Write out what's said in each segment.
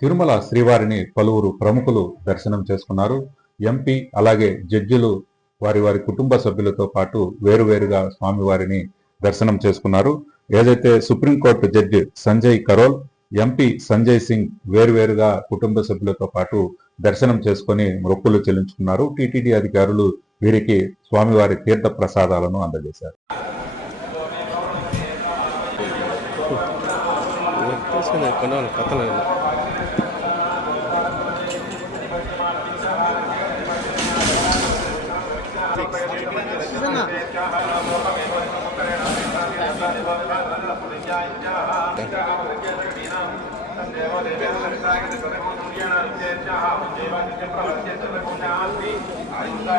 తిరుమల శ్రీవారిని పలువురు ప్రముఖులు దర్శనం చేసుకున్నారు. ఎంపీ అలాగే జడ్జిలు వారి వారి కుటుంబ సభ్యులతో పాటు వేరువేరుగా స్వామివారిని దర్శనం చేసుకున్నారు. ఏదైతే supreme court judge Sanjay Karol MP Sanjay Singh వేరువేరుగా కుటుంబ సభ్యులతో పాటు దర్శనం చేసుకుని మొక్కులు చెల్లించుకున్నారు. టీటీడీ అధికారులు వీరికి స్వామివారి తీర్థ ప్రసాదాలను అందజేశారు. பிரச்சனை கொண்டாடணும் கத்தலை இல்லை ஐந்தா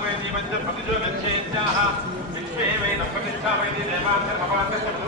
కొన్ని వాళ్ళ కథలు ఇలా. విశ్వే